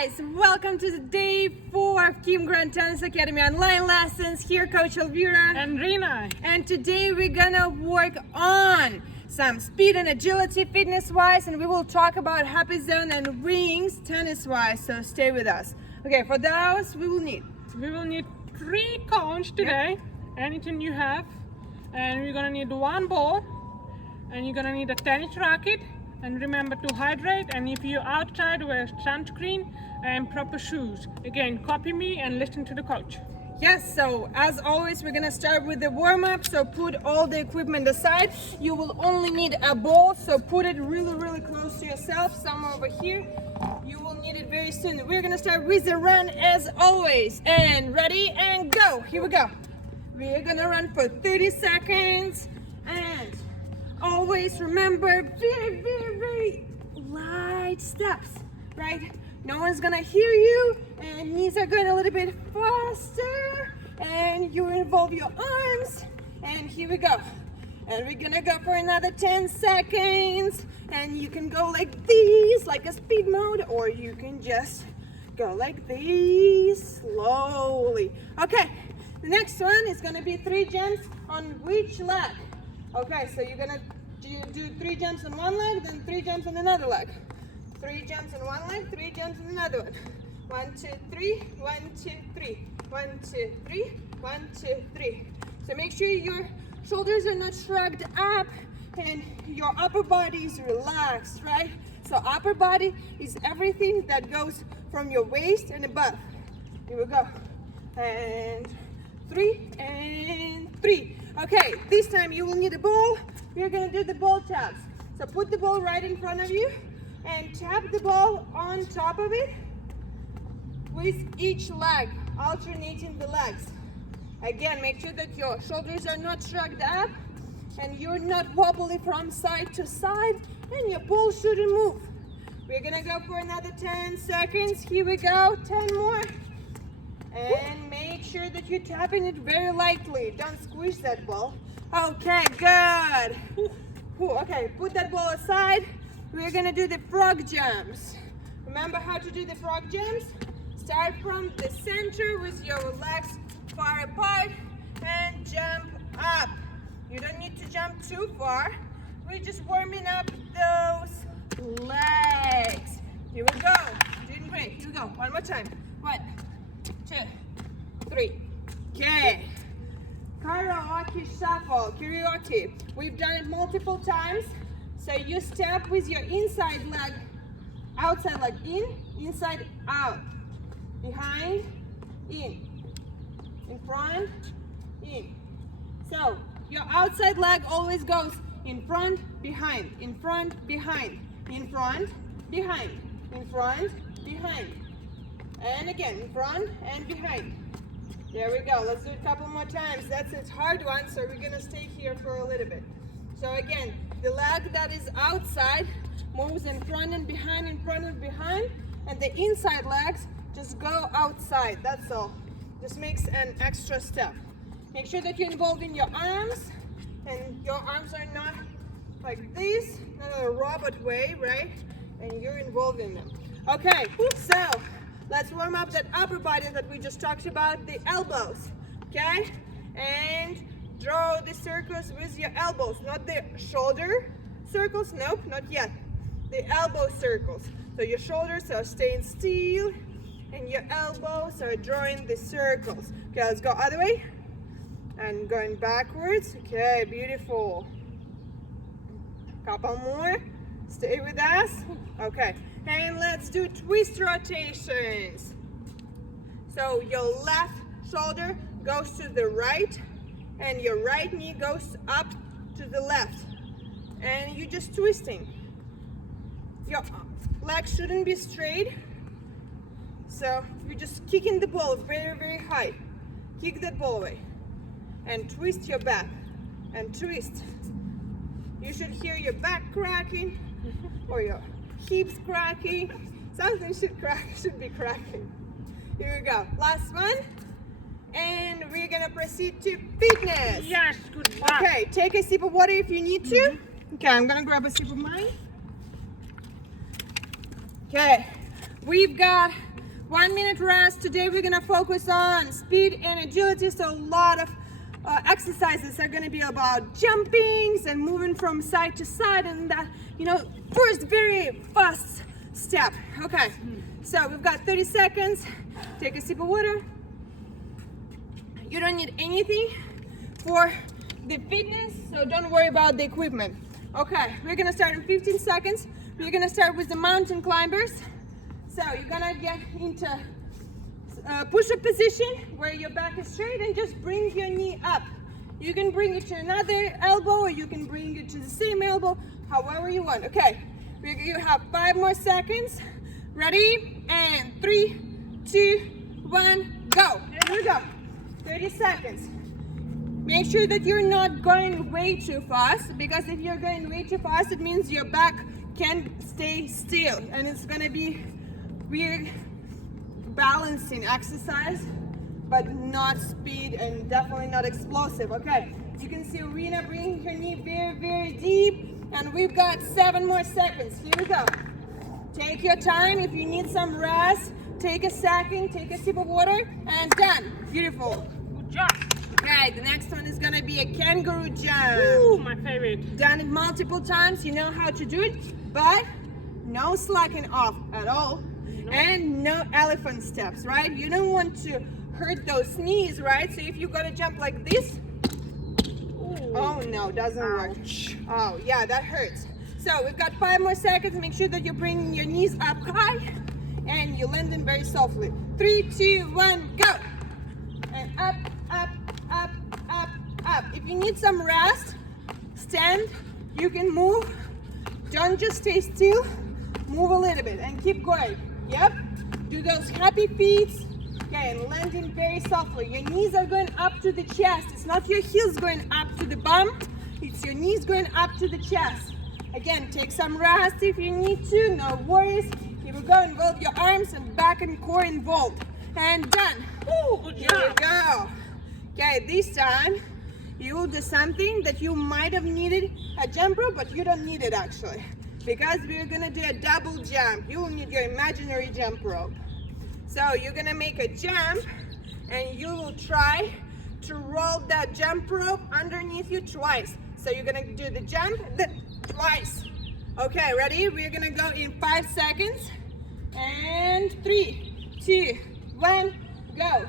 guys, welcome to the day 4 of Kim Grant Tennis Academy online lessons. Here Coach Elvira and Rina. And today we're gonna work on some speed and agility fitness wise, and we will talk about happy zone and rings tennis wise, so stay with us. Okay, for those we will need 3 cones today, anything you have, and we're gonna need 1 ball, and you're gonna need a tennis racket. And remember to hydrate, and if you're outside, wear sunscreen and proper shoes. Again, copy me and listen to the coach. Yes, so as always, we're gonna start with the warm-up, so put all the equipment aside. You will only need a ball, so put it really close to yourself, somewhere over here. You will need it very soon. We're gonna start with the run as always. And ready and go. Here we go. We're gonna run for 30 seconds. And always remember, very light steps, right? No one's gonna hear you, and knees are going a little bit faster, and you involve your arms, and here we go. And we're gonna go for another 10 seconds, and you can go like these, like a speed mode, or you can just go like these, slowly. Okay, the next one is gonna be 3 jumps on which leg? Okay, so you're gonna do 3 jumps on one leg, then 3 jumps on another leg. 3 jumps on one leg, 3 jumps on another one. 1, 2, 3, 1, 2, 3, 1, 2, 3, 1, 2, 3. So make sure your shoulders are not shrugged up and your upper body is relaxed, right? So upper body is everything that goes from your waist and above. Here we go. And 3 and 3. Okay, this time you will need a ball. We're gonna do the ball taps. So put the ball right in front of you and tap the ball on top of it with each leg, alternating the legs. Again, make sure that your shoulders are not shrugged up and you're not wobbly from side to side, and your ball shouldn't move. We're gonna go for another 10 seconds. Here we go, 10 more. And make sure that you're tapping it very lightly. Don't squish that ball. Okay, good. Okay, put that ball aside. We're gonna do the frog jumps. Remember how to do the frog jumps? Start from the center with your legs far apart and jump up. You don't need to jump too far. We're just warming up those legs. Here we go. Doing great. Here we go. One more time. 1, 2, 3. Okay. Karaoke shuffle. Karaoke. We've done it multiple times. So you step with your inside leg, outside leg in, inside out, behind, in front, in. So your outside leg always goes in front, behind, in front, behind, in front, behind, in front, behind. And again, in front and behind. There we go. Let's do it a couple more times. That's a hard one, so we're gonna stay here for a little bit. So again, the leg that is outside moves in front and behind, in front and behind, and the inside legs just go outside. That's all. Just makes an extra step. Make sure that you're involved in your arms, and your arms are not like this, not a robot way, right? And you're involved in them. Okay, so let's warm up that upper body that we just talked about, the elbows, okay? And draw the circles with your elbows, not the shoulder circles, nope, not yet. The elbow circles. So your shoulders are staying still and your elbows are drawing the circles. Okay, let's go other way. And going backwards. Okay, beautiful. Couple more. Stay with us. Okay, and let's do twist rotations. So your left shoulder goes to the right and your right knee goes up to the left. And you're just twisting. Your legs shouldn't be straight. So you're just kicking the ball very high. Kick that ball away. And twist your back. And twist. You should hear your back cracking or your hips cracking. Something should be cracking. Here we go. Last one. And we're gonna proceed to fitness. Yes, good job. Okay, take a sip of water if you need to. Okay, I'm gonna grab a sip of mine. Okay, We've got 1 minute rest. Today we're gonna focus on speed and agility. So a lot of exercises are gonna be about jumpings and moving from side to side, and that, you know, first very fast step. Okay, so we've got 30 seconds. Take a sip of water. You don't need anything for the fitness, so don't worry about the equipment. Okay, we're gonna start in 15 seconds. We're gonna start with the mountain climbers. So you're gonna get into push-up position where your back is straight and just bring your knee up. You can bring it to another elbow or you can bring it to the same elbow, however you want. Okay, you have 5 more seconds. Ready? And 3, 2, 1, go. Here we go. 30 seconds. Make sure that you're not going way too fast, because if you're going way too fast, it means your back can't stay still and it's gonna be weird balancing exercise, but not speed and definitely not explosive. Okay, you can see Rena bringing her knee very, very deep, and we've got 7 more seconds. Here we go. Take your time. If you need some rest, take a second, take a sip of water, and done. Beautiful. Good job. Okay, the next one is gonna be a kangaroo jump. Ooh, my favorite. Done it multiple times, you know how to do it, but no slacking off at all. And no elephant steps, right? You don't want to hurt those knees, right? So if you gotta jump like this, oh no, doesn't work. Oh yeah, that hurts. So we've got 5 more seconds. Make sure that you're bringing your knees up high and you land them very softly. 3, 2, 1, go. And up, up, up, up, up. If you need some rest, stand. You can move. Don't just stay still. Move a little bit and keep going. Yep. Do those happy feet. Okay, and landing very softly. Your knees are going up to the chest. It's not your heels going up to the bum. It's your knees going up to the chest. Again, take some rest if you need to. No worries. Here we go. Involve your arms and back and core involved. And done. Ooh, good job. Here we go. Okay, this time you will do something that you might have needed a jump rope, but you don't need it actually, because we're gonna do a double jump. You will need your imaginary jump rope. So you're gonna make a jump and you will try to roll that jump rope underneath you twice. So you're gonna do the jump, then twice. Okay, ready? We're gonna go in 5 seconds. And 3, 2, 1, go.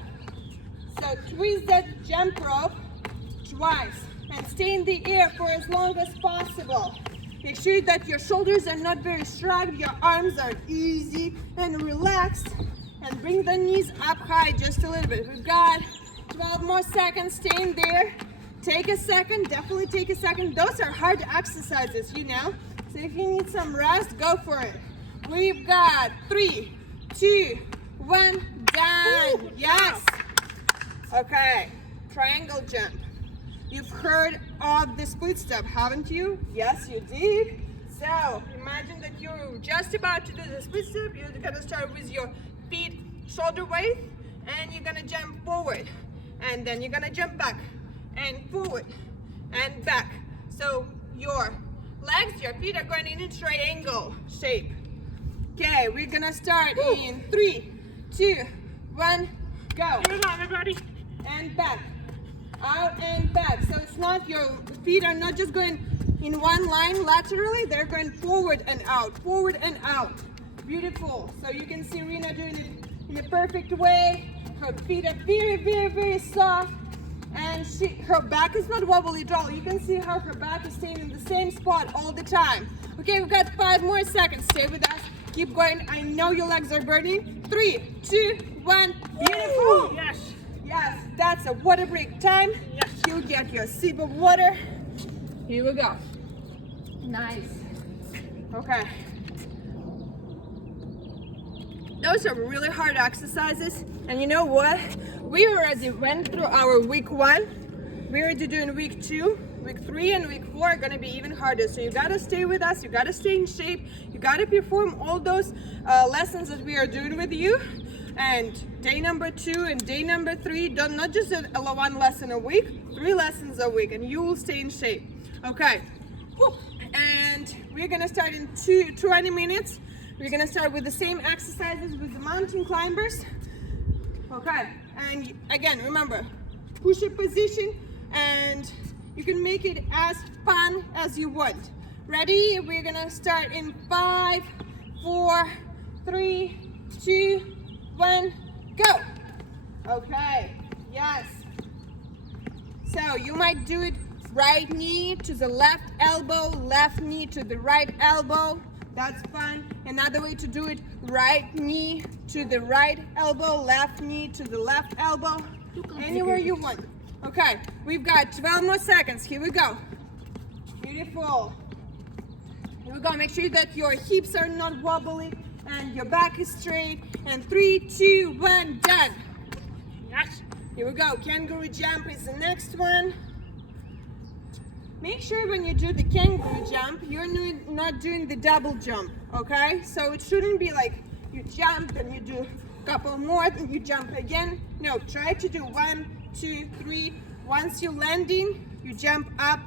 So twist that jump rope twice and stay in the air for as long as possible. Make sure that your shoulders are not very shrugged, your arms are easy and relaxed, and bring the knees up high just a little bit. We've got 12 more seconds. Stay in there. Take a second, definitely take a second. Those are hard exercises, you know. So if you need some rest, go for it. We've got 3, 2, 1, done. Yes. Okay, triangle jump. You've heard of the split step, haven't you? Yes, you did. So imagine that you're just about to do the split step. You're gonna start with your feet shoulder width, and you're gonna jump forward, and then you're gonna jump back and forward and back. So your legs, your feet are going in a triangle shape. Okay, we're gonna start in 3, 2, 1, go. Here we go, everybody. And back, out and back. So it's not, your feet are not just going in one line laterally, they're going forward and out, forward and out. Beautiful. So you can see Rena doing it in a perfect way. Her feet are very, very, very soft, and her back is not wobbly at all. You can see how her back is staying in the same spot all the time. Okay, we've got 5 more seconds. Stay with us. Keep going. I know your legs are burning. 3, 2, 1. Beautiful. Yes. Yes, that's a water break time. Yes. You get your sip of water. Here we go. Nice. Okay. Those are really hard exercises. And you know what? We already went through our week 1. We're already doing week 2. Week 3 and week 4 are gonna be even harder. So you gotta stay with us. You gotta stay in shape. You gotta perform all those lessons that we are doing with you. And day number 2 and day number 3, not just one lesson a week, 3 lessons a week, and you will stay in shape. Okay. And we're gonna start in 20 minutes. We're gonna start with the same exercises with the mountain climbers. Okay, and again, remember, push-up position, and you can make it as fun as you want. Ready? We're gonna start in 5, 4, 3, 2, 1, go. Okay, yes. So you might do it right knee to the left elbow, left knee to the right elbow. That's fun. Another way to do it, right knee to the right elbow, left knee to the left elbow. Anywhere you want. Okay, we've got 12 more seconds. Here we go. Beautiful. Here we go. Make sure that your hips are not wobbly and your back is straight. And 3, 2, 1, done. Yes. Here we go. Kangaroo jump is the next one. Make sure when you do the kangaroo jump, you're not doing the double jump, okay? So it shouldn't be like you jump, then you do a couple more, then you jump again. No, try to do 1, 2, 3. Once you're landing, you jump up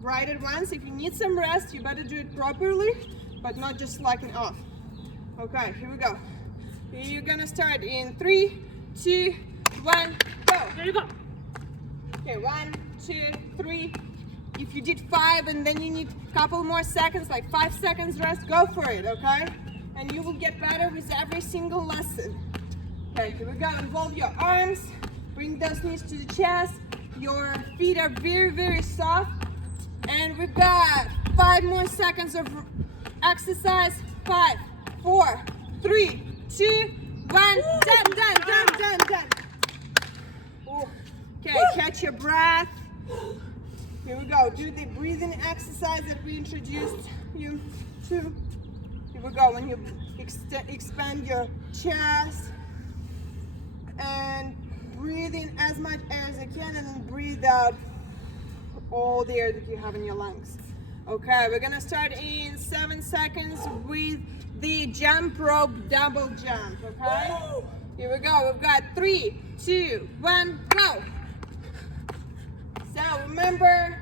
right at once. If you need some rest, you better do it properly, but not just slacking off. Okay, here we go. You're gonna start in 3, 2, 1, go. There you go. Okay, 1, 2, 3. If you did 5 and then you need a couple more seconds, like 5 seconds rest, go for it, okay? And you will get better with every single lesson. Okay, here we go. Involve your arms. Bring those knees to the chest. Your feet are very, very soft. And we've got 5 more seconds of exercise. 5, 4, 3, 2, 1. Done. Ooh. Okay, catch your breath. Here we go. Do the breathing exercise that we introduced you to. Here we go. When you expand your chest and breathe in as much as you can, and then breathe out all the air that you have in your lungs. Okay, we're gonna start in 7 seconds with the jump rope double jump. Okay. Here we go. We've got 3, 2, 1, go. So remember,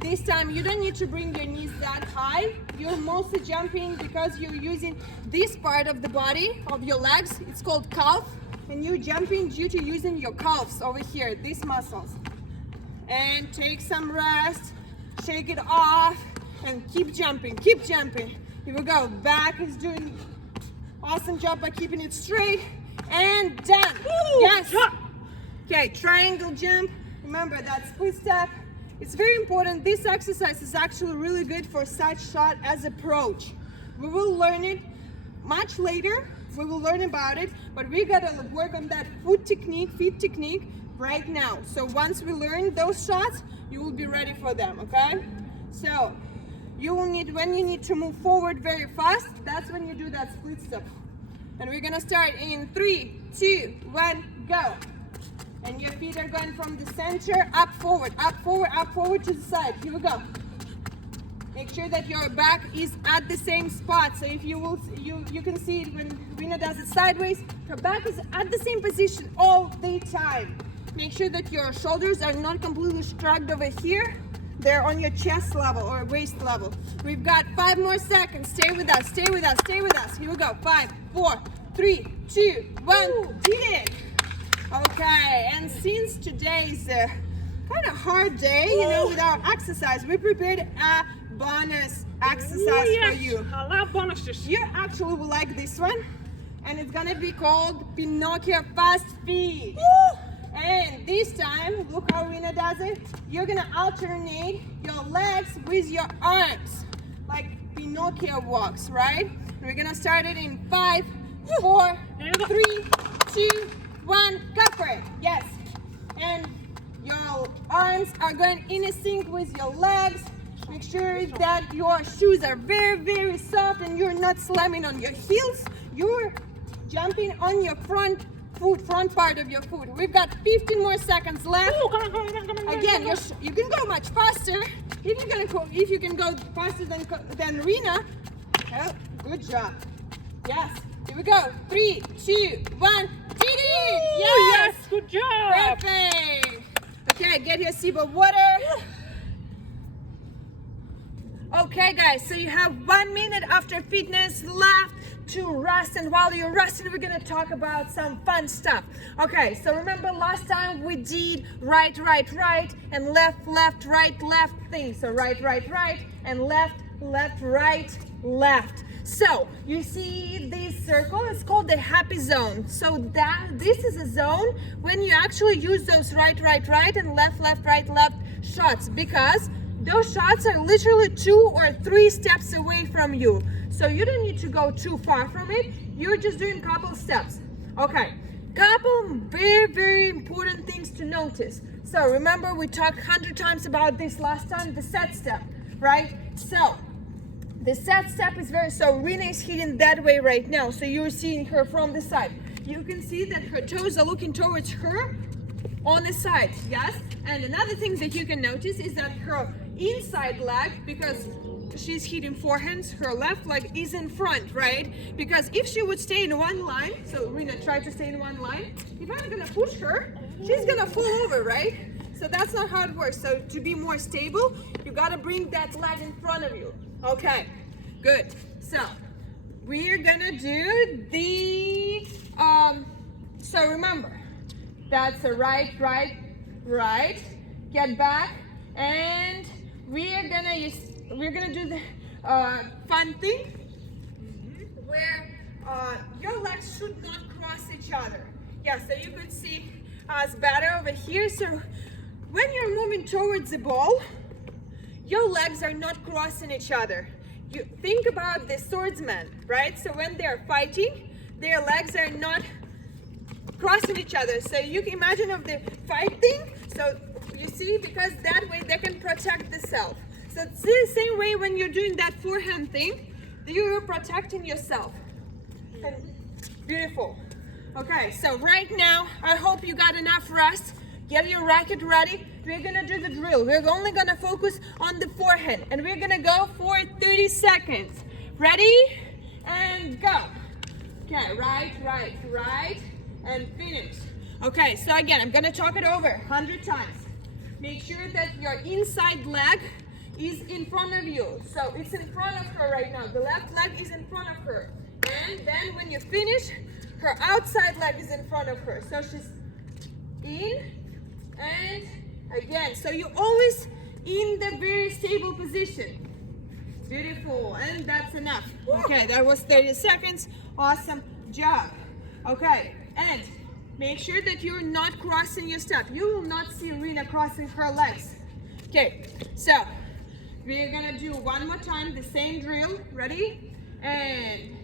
this time you don't need to bring your knees that high. You're mostly jumping because you're using this part of the body, of your legs. It's called calf. And you're jumping due to using your calves over here, these muscles. And take some rest, shake it off, and keep jumping. Here we go. Back is doing awesome job by keeping it straight. And done. Woo! Yes. Yeah. Okay, triangle jump. Remember that split step. It's very important. This exercise is actually really good for side shot as approach. We will learn it much later. We will learn about it, but we gotta work on that feet technique right now. So once we learn those shots, you will be ready for them, okay? So you will need, when you need to move forward very fast, that's when you do that split step. And we're gonna start in 3, 2, 1, go. And your feet are going from the center up forward to the side. Here we go. Make sure that your back is at the same spot. So if you will, you can see it when Rina does it sideways. Her back is at the same position all the time. Make sure that your shoulders are not completely shrugged over here. They're on your chest level or waist level. We've got 5 more seconds. Stay with us. Here we go. 5, 4, 3, 2, 1. Ooh. Did it. Okay, and since today is a kind of hard day, you know, with our exercise, we prepared a bonus exercise for you. I love bonuses. You actually will like this one, and it's gonna be called Pinocchio Fast Feet. And this time, look how Rina does it. You're gonna alternate your legs with your arms, like Pinocchio walks, right? And we're gonna start it in 5, 4, 3, 2, 1, go for it. Yes. And your arms are going in sync with your legs. Make sure that your shoes are very, very soft and you're not slamming on your heels. You're jumping on your front part of your foot. We've got 15 more seconds left. Ooh, come on. Again, you can go much faster. If you can go faster than Rina, oh, good job. Yes. Here we go. 3, 2, 1. Did it! Yes, good job. Perfect. Okay, get your sip of water. Okay guys, so you have 1 minute after fitness left to rest, and while you're resting we're gonna talk about some fun stuff. Okay, so remember last time we did right, right, right, and left, left, right, left thing. So right, right, right, and left, left, right, left. So you see this circle, it's called the happy zone. So this is a zone when you actually use those right, right, right, and left, left, right, left shots, because those shots are literally 2 or 3 steps away from you. So you don't need to go too far from it. You're just doing a couple steps. Okay, couple very, very important things to notice. So remember we talked 100 times about this last time, the set step, right? So the set step is so Rena is hitting that way right now. So you're seeing her from the side. You can see that her toes are looking towards her on the side, yes? And another thing that you can notice is that her inside leg, because she's hitting forehands, her left leg is in front, right? Because if she would stay in one line, so Rena tried to stay in one line, if I'm gonna push her, she's gonna fall over, right? So that's not how it works. So to be more stable, you gotta bring that leg in front of you. Okay, good. So we're gonna do the, so remember, that's a right, right, right, get back, and we're gonna do the fun thing where your legs should not cross each other. Yeah, so you could see us better over here. So when you're moving towards the ball, your legs are not crossing each other. You think about the swordsman, right? So when they're fighting, their legs are not crossing each other. So you can imagine of the fighting. So you see, because that way they can protect the self. So it's the same way when you're doing that forehand thing, you're protecting yourself. And beautiful. Okay, so right now, I hope you got enough rest. Get your racket ready. We're gonna do the drill. We're only gonna focus on the forehand, and we're gonna go for 30 seconds. Ready? And go. Okay, right, right, right, and finish. Okay, so again, I'm gonna talk it over 100 times. Make sure that your inside leg is in front of you. So it's in front of her right now. The left leg is in front of her. And then when you finish, her outside leg is in front of her. So she's in and again. So you're always in the very stable position. Beautiful. And that's enough. Okay, that was 30 seconds. Awesome job. Okay, and make sure that you're not crossing your step. You will not see Rena crossing her legs. Okay, so we're gonna do one more time the same drill. Ready? And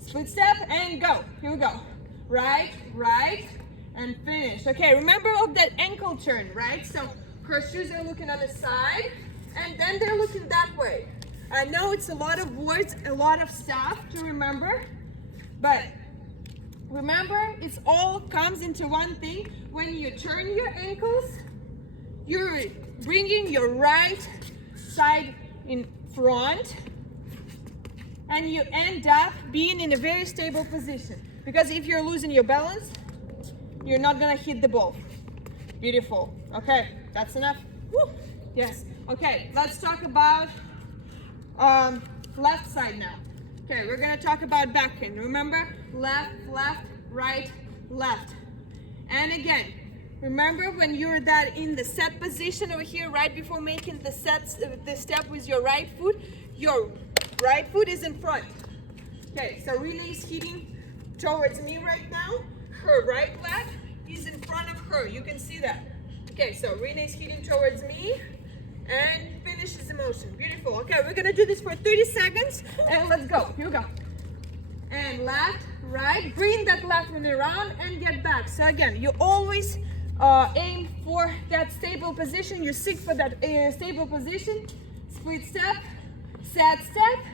split step and go. Here we go. Right, right, and finish. Okay, remember of that ankle turn, right? So her shoes are looking on the side and then they're looking that way. I know it's a lot of words, a lot of stuff to remember, but remember, it's all comes into one thing. When you turn your ankles, you're bringing your right side in front, and you end up being in a very stable position. Because if you're losing your balance, you're not gonna hit the ball. Beautiful. Okay, that's enough. Woo. Yes. Okay, let's talk about left side now. Okay, we're gonna talk about backhand. Remember, left, left, right, left. And again, remember when you're in the set position over here, right before making the step with your right foot, your right foot is in front. Okay, so Rena is hitting towards me right now. Her right leg is in front of her. You can see that. Okay, so Rena is hitting towards me and finishes the motion. Beautiful. Okay, we're gonna do this for 30 seconds and let's go. Here we go. And left, right, bring that left one around and get back. So again, you always aim for that stable position. You seek for that stable position. Split step, set step,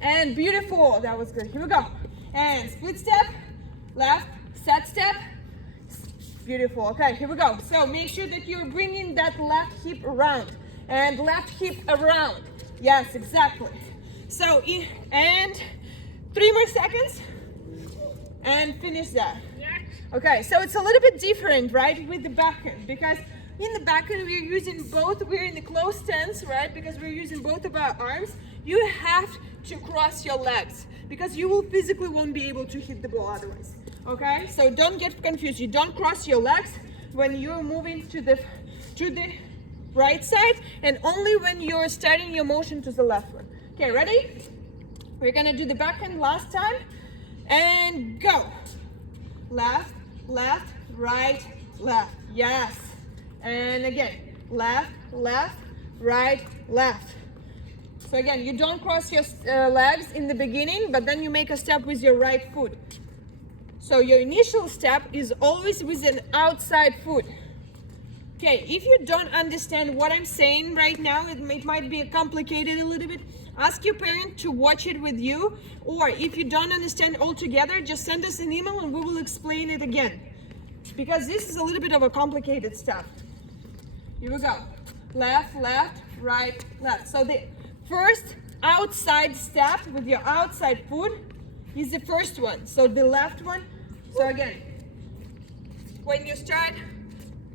and beautiful. That was good. Here we go. And split step, left, set step. Beautiful. Okay, here we go. So make sure that you're bringing that left hip around and left hip around. Yes, exactly. So, and 3 more seconds and finish that. Okay, so it's a little bit different, right, with the backhand, because in the back end, we're using both, we're in the closed stance, right? Because we're using both of our arms. You have to cross your legs because you will physically won't be able to hit the ball otherwise. Okay, so don't get confused. You don't cross your legs when you're moving to the right side, and only when you're starting your motion to the left one. Okay, ready? We're gonna do the backhand last time, and go. Left, left, right, left. Yes. And again, left, left, right, left. So again, you don't cross your legs in the beginning, but then you make a step with your right foot. So your initial step is always with an outside foot. Okay, if you don't understand what I'm saying right now, it might be complicated a little bit. Ask your parent to watch it with you, or if you don't understand altogether, just send us an email and we will explain it again. Because this is a little bit of a complicated stuff. Here we go. Left, left, right, left. So the first outside step with your outside foot is the first one. So the left one. So again, when you start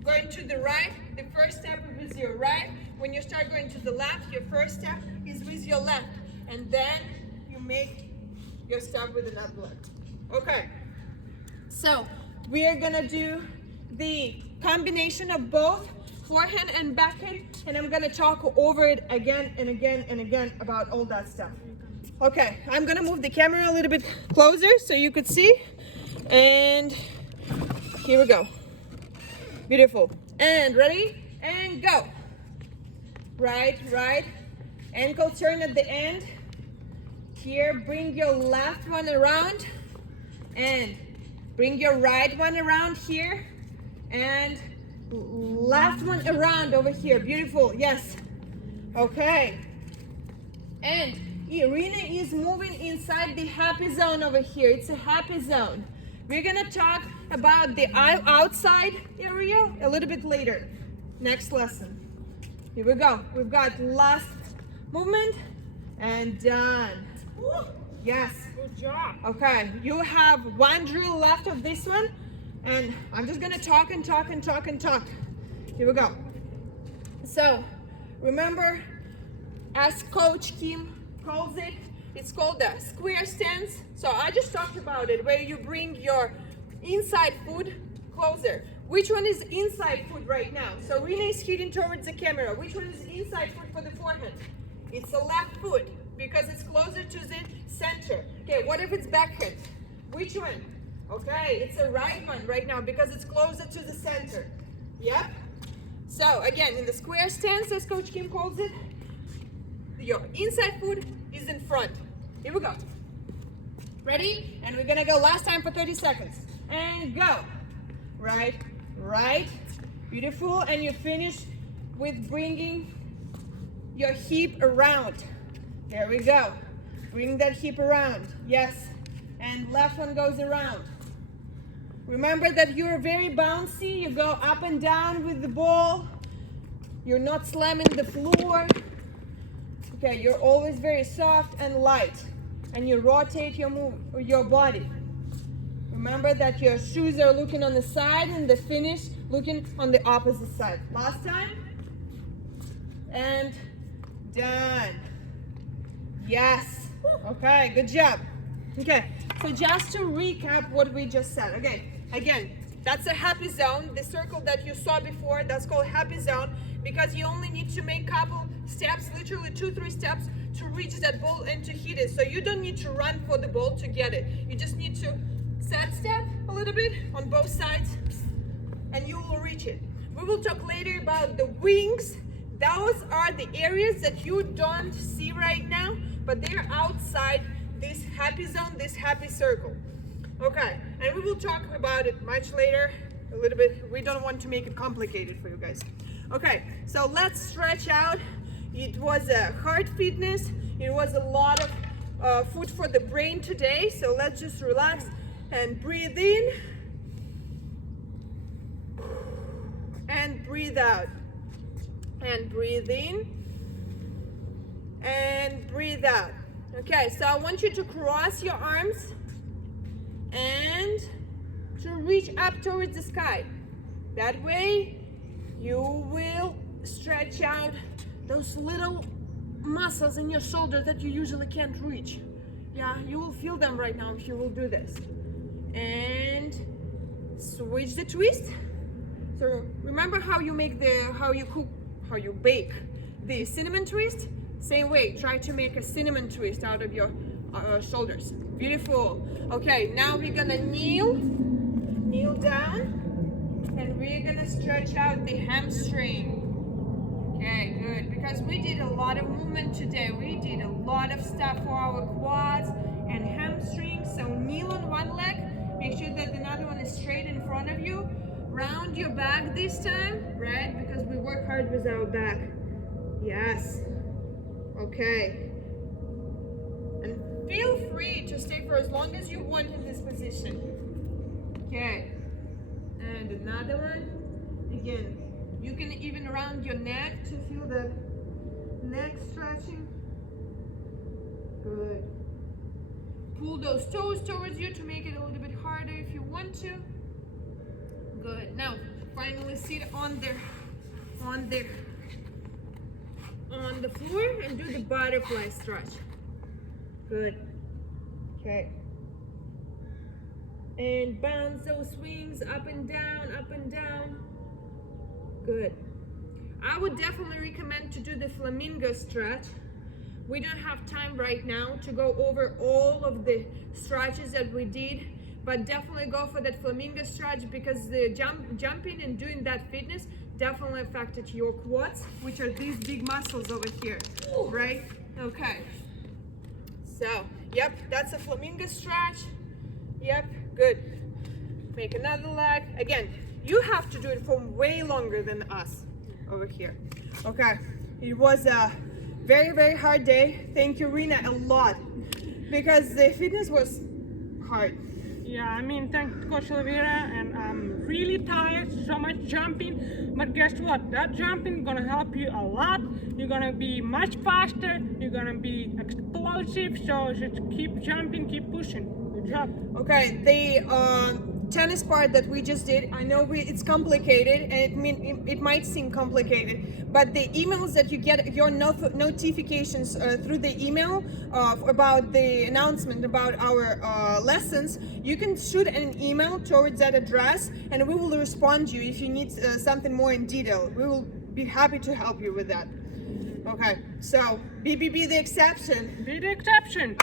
going to the right, the first step is with your right. When you start going to the left, your first step is with your left. And then you make your step with another leg. Okay. So we are gonna do the combination of both forehand and backhand, and I'm gonna talk over it again and again and again about all that stuff. Okay, I'm gonna move the camera a little bit closer so you could see. And here we go. Beautiful. And ready? And go. Right, right. Ankle turn at the end. Here, bring your left one around. And bring your right one around here. And left one around over here. Beautiful. Yes. Okay. And Irina is moving inside the happy zone over here. It's a happy zone. We're gonna talk about the outside area a little bit later. Next lesson. Here we go. We've got last movement and done. Yes. Good job. Okay, you have one drill left of this one, and I'm just gonna talk and talk and talk and talk. Here we go. So, remember, as Coach Kim calls it, it's called the square stance. So I just talked about it, where you bring your inside foot closer. Which one is inside foot right now? So Rina is hitting towards the camera. Which one is inside foot for the forehand? It's the left foot because it's closer to the center. Okay, what if it's backhand? Which one? Okay, it's the right one right now because it's closer to the center. Yep. So again, in the square stance, as Coach Kim calls it, your inside foot is in front. Here we go. Ready? And we're gonna go last time for 30 seconds. And go. Right, right. Beautiful. And you finish with bringing your hip around. There we go. Bring that hip around. Yes. And left one goes around. Remember that you're very bouncy. You go up and down with the ball. You're not slamming the floor. Okay, you're always very soft and light. And you rotate your body. Remember that your shoes are looking on the side and the finish looking on the opposite side. Last time. And done. Yes. Okay, good job. Okay, so just to recap what we just said. Okay, again, that's a happy zone. The circle that you saw before, that's called happy zone because you only need to make couple steps, literally 2-3 steps to reach that ball and to hit it. So you don't need to run for the ball to get it. You just need to side step a little bit on both sides and you will reach it. We will talk later about the wings. Those are the areas that you don't see right now, but they're outside this happy zone, this happy circle. Okay, and we will talk about it much later, a little bit. We don't want to make it complicated for you guys. Okay, so let's stretch out. It was a heart fitness. It was a lot of food for the brain today. So let's just relax and breathe in and breathe out. And breathe in and breathe out. Okay, so I want you to cross your arms and to reach up towards the sky. That way you will stretch out those little muscles in your shoulder that you usually can't reach. Yeah, you will feel them right now if you will do this. And switch the twist. So remember how you make how you bake the cinnamon twist? Same way, try to make a cinnamon twist out of your shoulders. Beautiful. Okay, now we're gonna kneel down, and we're gonna stretch out the hamstring. Okay, good, because we did a lot of movement today. We did a lot of stuff for our quads and hamstrings. So kneel on one leg, make sure that another one is straight in front of you. Round your back this time, right? Because we work hard with our back. Yes. Okay. And feel free to stay for as long as you want in this position. Okay. And another one. Again, you can even round your neck to feel the neck stretching. Good. Pull those toes towards you to make it a little bit harder if you want to. Good. Now, finally sit on the floor and do the butterfly stretch. Good. Okay. And bounce those wings up and down, up and down. Good. I would definitely recommend to do the flamingo stretch. We don't have time right now to go over all of the stretches that we did, but definitely go for that flamingo stretch, because the jumping and doing that fitness definitely affected your quads, which are these big muscles over here, right? Okay. So, yep, that's a flamingo stretch. Yep, good. Make another leg. Again, you have to do it for way longer than us over here. Okay, it was a very, very hard day. Thank you, Rena, a lot, because the fitness was hard. Yeah, I mean, thank Coach Elvira, and I'm really tired, so much jumping, but guess what? That jumping gonna help you a lot. You're gonna be much faster, you're gonna be explosive, so just keep jumping, keep pushing. Good job. Okay, the tennis part that we just did, I know it's complicated, and it might seem complicated, but the emails that you get, your notifications through the email about the announcement about our lessons, you can shoot an email towards that address, and we will respond you if you need something more in detail. We will be happy to help you with that. Okay, so be the exception. Be the exception.